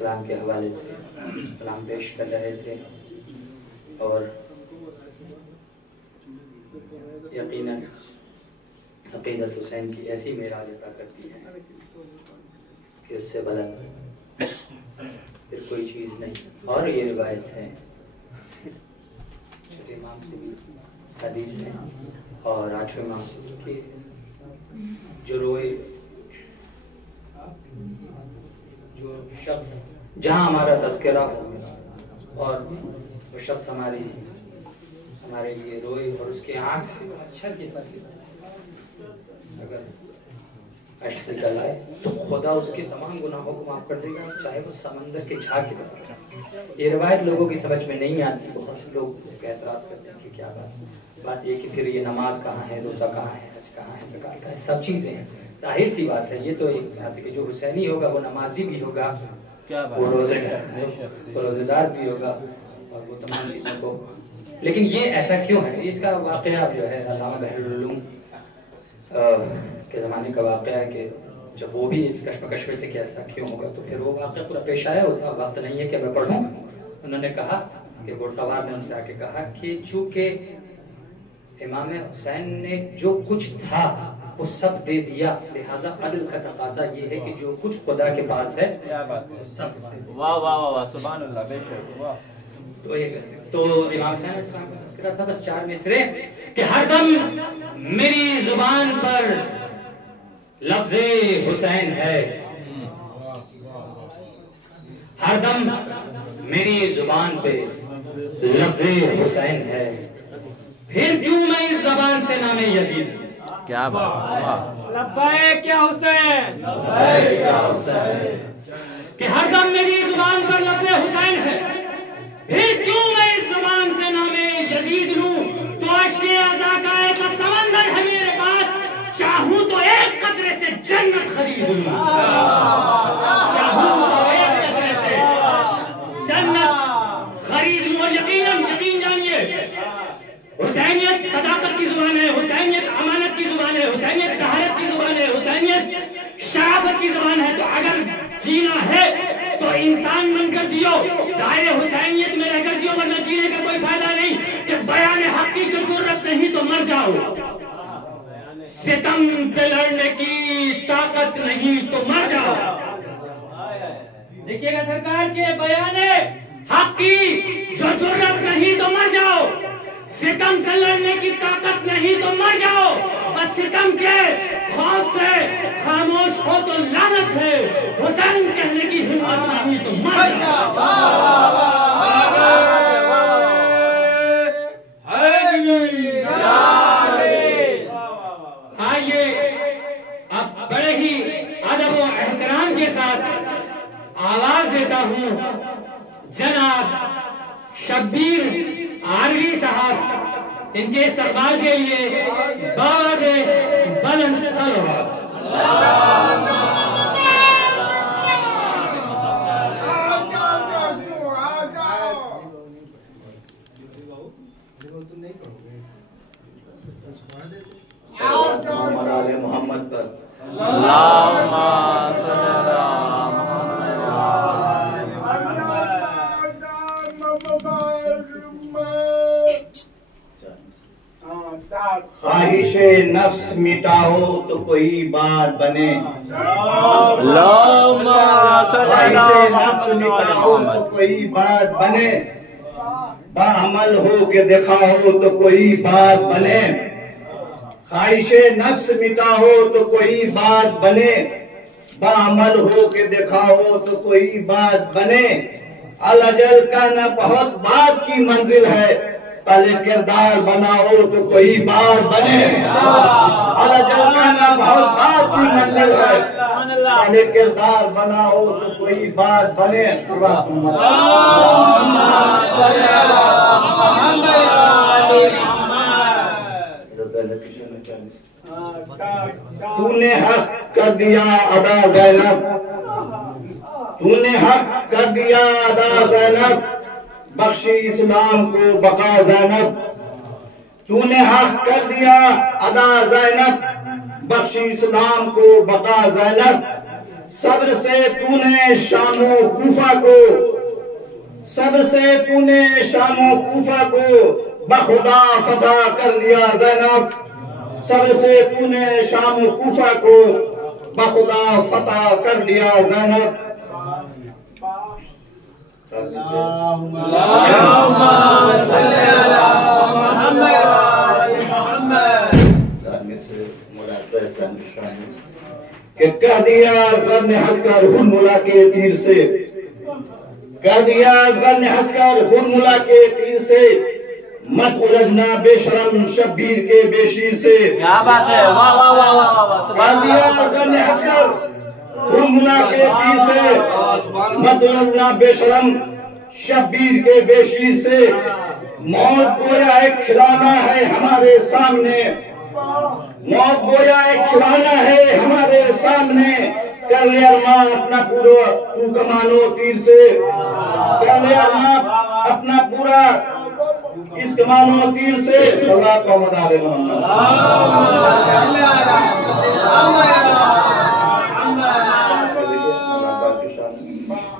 السلام کے حوالے سے سلام پیش کر رہے تھے، اور یقیناً عقیدت حسین کی ایسی معراج عطا کرتی ہے کہ اس سے بلند پھر کوئی چیز نہیں۔ اور یہ روایت ہے چھٹے امام سے بھی حدیث ہے اور آٹھویں امام سے کہ جو روئے، جو شخص جہاں ہمارا تذکرہ ہو اور وہ شخص ہمارے لیے روئے اور اس کے آنکھ سے اچھر کے پتلے اگر اشک نکل آئے تو خدا اس کے تمام گناہوں کو معاف کر دے گا، چاہے وہ سمندر کے جھاگ کی طرح۔ یہ روایت لوگوں کی سمجھ میں نہیں آتی، بہت سے لوگ اعتراض کرتے ہیں کہ کیا بات یہ کہ پھر یہ نماز کہاں ہے، روزہ کہاں ہے، حج کہاں ہے، زکات کہاں ہے، سب چیزیں ہیں۔ ظاہر سی بات ہے، یہ تو ایک بات ہے کہ جو حسینی ہوگا وہ نمازی بھی ہوگا، وہ روزے دار بھی ہوگا اور وہ تمام چیزوں کو۔ لیکن یہ ایسا کیوں ہے؟ اس کا واقعہ جو ہے علامہ بحر العلوم کے زمانے کا واقعہ ہے کہ جب وہ بھی اس کشمکش میں تھے کہ ایسا کیوں ہوگا، تو پھر وہ واقعہ پورا پیش آیا ہوتا، وقت نہیں ہے کہ میں پڑھوں۔ انہوں نے کہا کہ گھوڑ سوار نے ان سے آ کے کہا کہ چونکہ امام حسین نے جو کچھ تھا وہ سب دے دیا، لہٰذا عدل کا تقاضا یہ ہے کہ جو کچھ خدا کے پاس ہے وہ سب سے۔ واہ واہ واہ، سبحان اللہ، بے شک، واہ۔ تو امام حسین علیہ السلام کا تذکرہ تھا، بس 4 مصرے کہ ہر دم میری زبان پر لفظ حسین ہے، ہر دم میری زبان پہ لفظ حسین ہے، پھر کیوں میں اس زبان سے نام یزید۔ کیا بات، لبیک یا حسین، لبیک یا حسین، کہ ہر دم میری زبان پر لفظ حسین ہے، پھر کیوں میں اس زبان سے نام یزید لوں؟ تو عشق ازا کا ایسا سمندر ہے میرے پاس، چاہوں تو ایک قطرے سے جنت خرید لوں، چاہوں تو ایک قطرے سے جنت خرید لوں۔ اور یقین جانیے حسینیت صداقت کی زبان ہے، حسینیت امانت کی زبان ہے، حسینیت طہارت کی زبان ہے، حسینیت شرافت کی زبان ہے۔ تو اگر جینا ہے تو انسان بن کر جیو، دائرے حسینیت میں رہ کر جیو، ورنہ جینے کا کوئی فائدہ نہیں۔ کہ بیان حق کی جو جرت نہیں تو مر جاؤ، ستم سے لڑنے کی طاقت نہیں تو مر جاؤ۔ دیکھیے گا سرکار کے بیان حق کی جو جرت نہیں تو مر جاؤ، ستم سے لڑنے کی طاقت نہیں تو مر جاؤ، بس ستم کے خوف سے خاموش ہو تو لعنت ہے، حسین کہنے کی ہمت نہیں تو مر جاؤ۔ آئیے اب بڑے ہی ادب و احترام کے ساتھ آواز دیتا ہوں جناب شبیر آروی صاحب، ان کے استقبال کے لیے باز بلند صلوات۔ محمد پر اللہم صلی اللہ خواہش نفس مٹاؤ تو کوئی بات بنے، اللہم صلی خواہش نفس اللہ مٹاؤ تو کوئی بات بنے، بعمل ہو کے دکھاؤ تو کوئی بات بنے، خواہش نفس مٹاؤ تو کوئی بات بنے، بعمل ہو کے دکھاؤ تو کوئی بات بنے، الاجل کا نہ بہت بات کی منزل ہے، پہلے کردار بناؤ تو کوئی بات بنے، الاجل کا نہ بہت بات کی منزل ہے، پہلے کردار بناؤ تو کوئی بات بنے۔ تو نے حق کر دیا ادا زینب، تو نے حق کر دیا ادا زینب، بخشی اسلام کو بقا زینب، تو نے حق کر دیا ادا زینب، بخشی اسلام کو بقا زینب، صبر سے تُونے شام و کوفہ کو، صبر سے تُونے شام و کوفہ کو بخدا فتح کر لیا زینب، صبر سے تُونے شام و کوفہ کو بخدا فتح کر لیا زینب۔ اللہم صلی علی محمد۔ کہ کہہ دیا اصغر نے ہنس کر ہرملا کے تیر سے، کہہ دیا اصغر نے ہنس کر ہرملا کے تیر سے، مت الجھنا بے شرم شبیر کے بے شیر سے۔ کیا بات ہے، واہ واہ واہ واہ، کہہ دیا اصغر نے ہنس کر ہرملا کے تیر سے، مت الجھنا بے شرم شبیر کے بے شیر سے۔ موت گویا ایک کھلانا ہے ہمارے سامنے، موت گویا ایک کھلانا ہے ہمارے سامنے، کر لے ارمان اپنا پورا تو کمانو تیر سے، کر لے ارمان اپنا پورا اس کمانو تیر سے۔ صلوات محمد علی محمد۔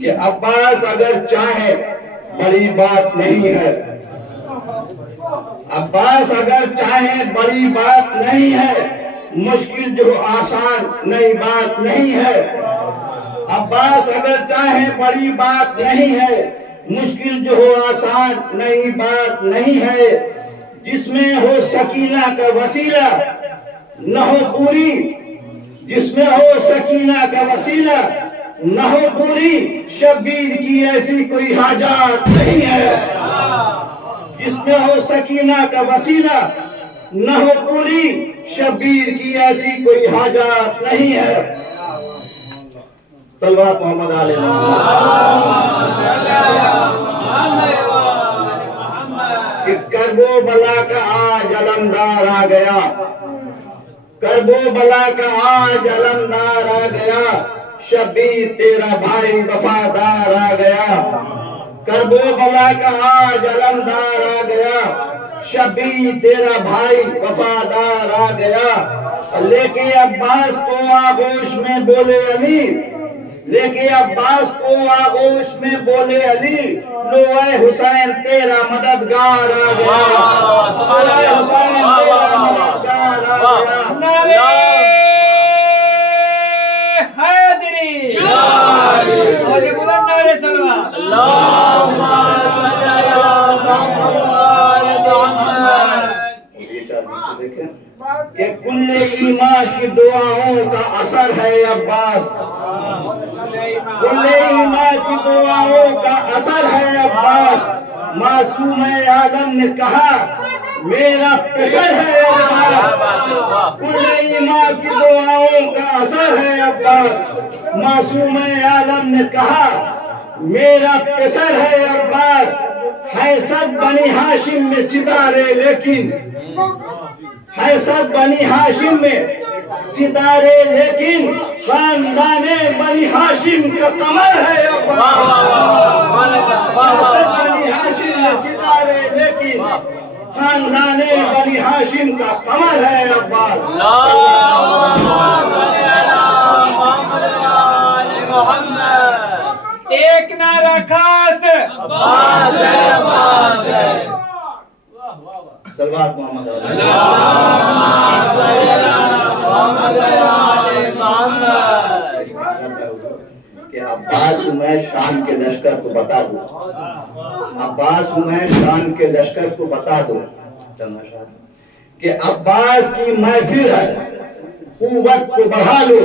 کہ عباس اگر چاہے بڑی بات نہیں ہے، عباس اگر چاہے بڑی بات نہیں ہے، مشکل جو آسان نئی بات نہیں ہے، عباس اگر چاہے بڑی بات نہیں ہے، مشکل جو آسان نئی بات نہیں ہے، جس میں ہو سکینہ کا وسیلہ نہ ہو پوری، جس میں ہو سکینہ کا وسیلہ نہ ہو پوری، شبیر کی ایسی کوئی حاجات نہیں ہے، جس میں ہو سکینہ کا وسیلہ نہ ہو پوری، شبیر کی ایسی کوئی حاجات نہیں ہے۔ صلوات محمد علیہ کہ کرب و بلا کا آج علمدار آ گیا، کرب و بلا کا آج علمدار آ گیا، شبیر تیرا بھائی وفادار آ گیا، کرب و بلا کا آج علمدار آ گیا، شبیر تیرا بھائی وفادار آ گیا۔ لے کے عباس کو آغوش میں بولے علی، لے کے عباس کو آغوش میں بولے علی، لو اے حسین تیرا مددگار آ گیا، لو اے حسین تیرا مددگار آ گیا۔ نعرہ حیدری، اور یہ بلند نعرے صلوات۔ اللہم صلی علی محمد۔ کہ کل ایمان کی دعاؤں کا اثر ہے عباس، کل ایمان کی دعاؤں کا اثر ہے عباس، معصوم عالم نے کہا میرا پسر ہے عباس، کل ایمان کی دعاؤں کا اثر ہے عباس، معصوم عالم نے کہا میرا پسر ہے عباس، ہے سب بنی ہاشم میں ستارے لیکن، ہے سب بنی ہاشم میں ستارے لیکن، خاندان بنی ہاشم کا قمر ہے عباس، ہے سب بنی ہاشم میں ستارے لیکن، خاندان بنی ہاشم کا قمر ہے عباس۔ اللہم صلی علی محمد۔ ایک نعرہ خاص، عباس ہے، عباس ہے۔ صلوات محمد علیہ کہ عباس ہوں میں شام کے لشکر کو بتا دو، عباس ہوں میں شام کے لشکر کو بتا دو، کہ عباس کی محفل ہے قوت کو بڑھا لو،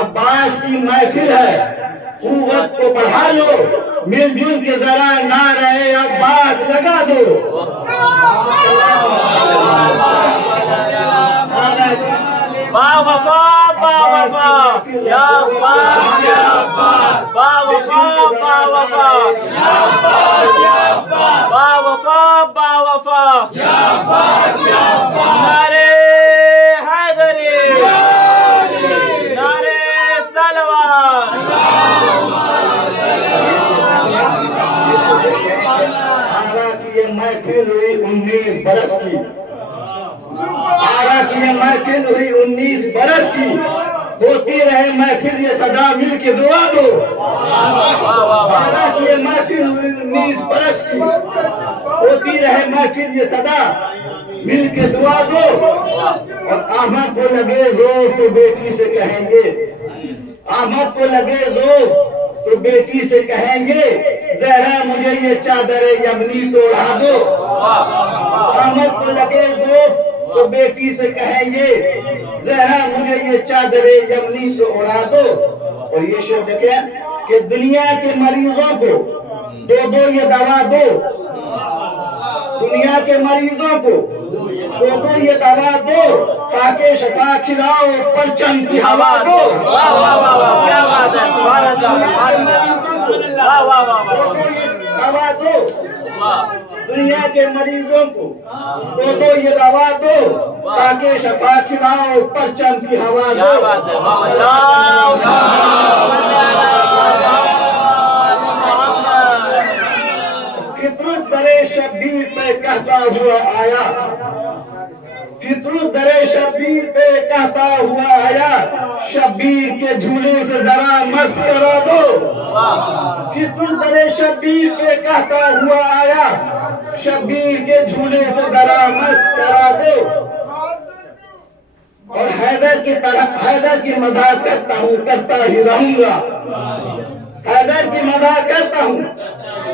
عباس کی محفل ہے قوت کو بڑھا لو، مل جل کے ذرا نعرہ عباس لگا دو۔ با وفا با وفا یا عباس یا عباس، با وفا با وفا یا عباس یا عباس، با وفا با وفا یا عباس یا عباس۔ نعرہ حیدری، نعرہ صلوات۔ آرا کی یہ محفل ہوئی 19 برس کی، آرا کی یہ محفل ہوئی 19 برس کی، ہوتی رہے محفل یہ صدا مل کے دعا دو حالانکہ یہ محفل 19 برس کی ہوتی رہے محفل یہ صدا مل کے دعا دو اور احمد کو لگے زور تو بیٹی سے کہیں گے احمد کو لگے زور تو بیٹی سے کہیں گے زہرا مجھے یہ چادر یمنی تو اڑا دو احمد کو لگے زور تو بیٹی سے کہیں گے زہرا مجھے یہ چادر یمنی تو اڑا دو اور یہ شعر دیکھیں کہ دنیا کے مریضوں کو دو یہ دوا دو دنیا کے مریضوں کو دو یہ دوا دو تاکہ شفا کھلاؤ پرچم کی ہوا دو کیا بات ہے سبحان اللہ دوا دو دنیا کے مریضوں کو دو یہ دوا دو تاکہ شفا کھلاؤ پرچم کی ہوا دو فطرت درے شبیر پہ کہتا ہوا آیا فطرت درے شبیر پہ کہتا ہوا آیا شبیر کے جھولے سے ذرا مست کرا دو فطرت درے شبیر پہ کہتا ہوا آیا شبیر کے جھولے سے ذرا مست کرا دو اور حیدر کی مدح کرتا ہوں کرتا ہی رہوں گا حیدر کی مدح کرتا ہوں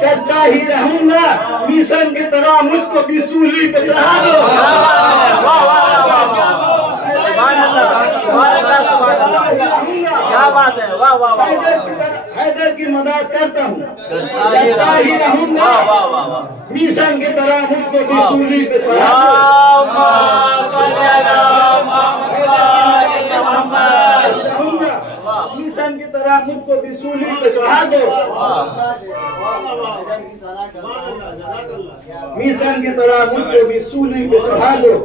کرتا ہی رہوں گا میسن کی طرح مجھ کو بھی سولی پہ چڑھا دو کیا بات ہے واہ واہ واہ حیدر کی مدد کرتا ہوں کرتا ہی رہوں گا میسن کی طرح مجھ کو بھی سولی پہ چڑھا دو میسن کی طرح مجھ کو بھی سولی پہ چڑھا دو میسن کی طرح مجھ کو بھی سولی پہ چڑھا دو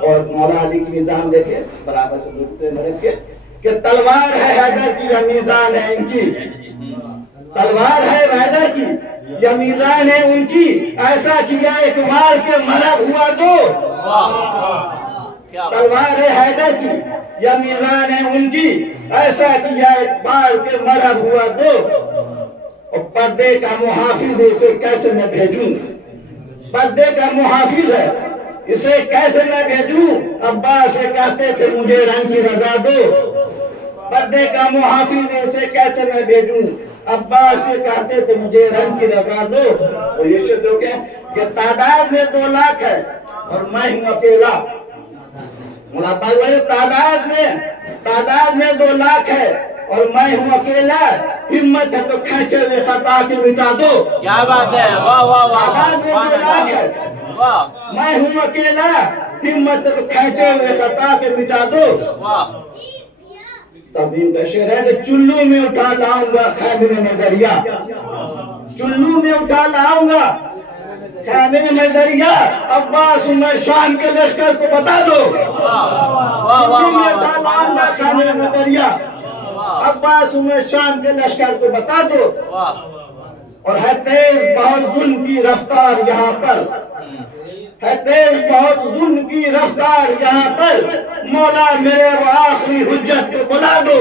اور مولا علی کی میزان دیکھیں برابر سے دکھتے مرد کے کہ تلوار ہے حیدر کی یا میزان ہے ان کی تلوار ہے حیدر کی یا میزان ہے ان کی ایسا کیا اقبال کے مرب ہوا دو تلوار ہے حیدر کی یا میزان ہے ان کی ایسا کیا اقبال کے مرب ہوا دو اور پردے کا محافظ اسے کیسے میں بھیجوں پردے کا محافظ ہے اسے کیسے میں بھیجوں عباس سے کہتے تھے مجھے رنگ کی رضا دو پردے کا محافظ اسے کیسے میں بھیجوں عباس سے کہتے تھے مجھے رنگ کی رضا دو اور یہ شدوں کہ تعداد میں 2 لاکھ ہے اور میں ہوں اکیلا تعداد میں 2 لاکھ ہے اور میں ہوں اکیلا ہمت ہے تو کھینچے ہوئے خطا کے مٹا دو کیا بات ہے واہ واہ واہ تعداد میں 2 لاکھ ہے میں ہوں اکیلا ہمت ہے تو کھینچے ہوئے خطا کے مٹا دو تب ان کا شعر ہے کہ چلو میں اٹھا لاؤں گا خیمے میں دریا چلو میں اٹھا لاؤں گا خیمے میں دریا عباس عمر شام کے لشکر کو بتا دو چلو میں اٹھا لاؤں گا خیمے میں دریا عباس عمر شام کے لشکر کو بتا دو اور ہے تیز بہت ظلم کی رفتار یہاں پر ہے تیز بہت ظلم کی رفتار یہاں پر مولا میرے وہ آخری حجت کو بلا دو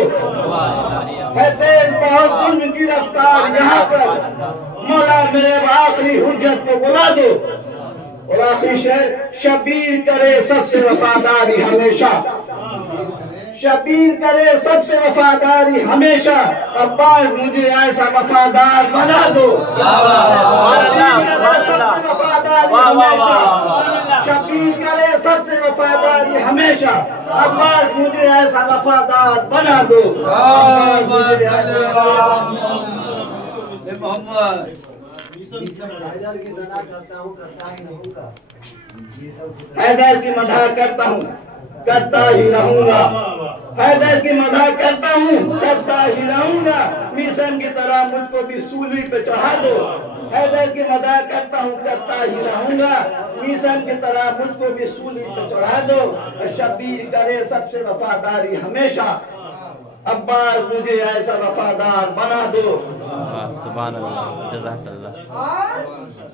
ہے تیز بہت ظلم کی رفتار یہاں پر مولا میرے وہ آخری حجت کو بلا دو اور آخری شعر شبیر کرے سب سے وفاداری ہمیشہ شبیر کرے سب سے وفاداری ہمیشہ عباس مجھے ایسا وفادار بنا دو شبیر کرے سب سے وفاداری ہمیشہ عباس مجھے ایسا وفادار بنا دو حیدر کی مدح کرتا ہوں کرتا ہی رہوں گا حیدر کی مدح کرتا ہوں کرتا ہی رہوں گا میسن کی طرح مجھ کو بھی سولی پہ چڑھا دو حیدر کی مدح کرتا ہوں کرتا ہی رہوں گا میسن کی طرح مجھ کو بھی سولی پہ چڑھا دو شبیر کرے سب سے وفاداری ہمیشہ عباس مجھے ایسا وفادار بنا دو سبحان اللہ جزاک اللہ